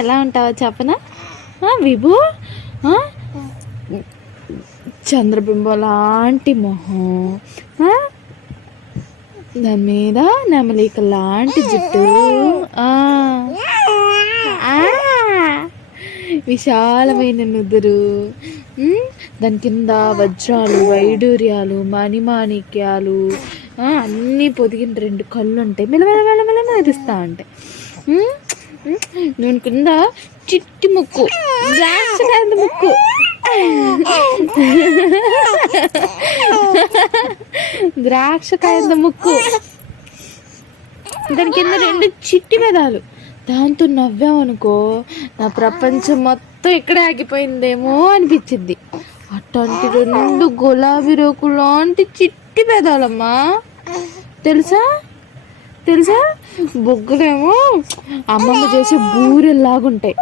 ఎలా ఉంటావో చెప్పనా విభు? చంద్రబింబం లాంటి మొహం, దాని మీద నెమలిక లాంటి జుట్టు, విశాలమైన నుదురు, దాని కింద వజ్రాలు, వైడూర్యాలు, మణిమాణిక్యాలు అన్నీ పొదిగిన 2 కళ్ళు ఉంటాయి, మెల్లమెల్ల మెరుస్తూ ఉంటాయి. దాని కింద చిట్టి ముక్కు, ద్రాక్షకాంత ముక్కు, ద్రాక్షకాయంత ముక్కు, దాని కింద 2 చిట్టి పెదాలు. దాంతో నవ్వామనుకో నా ప్రపంచం మొత్తం ఇక్కడే ఆగిపోయిందేమో అనిపించింది. అట్లాంటి 2 గులాబీ రేకు లాంటి చిట్టి పెదాలమ్మా. తెలుసా బొగ్గులేమో అమ్మమ్మ చేసే బూరెల్లాగుంటాయి.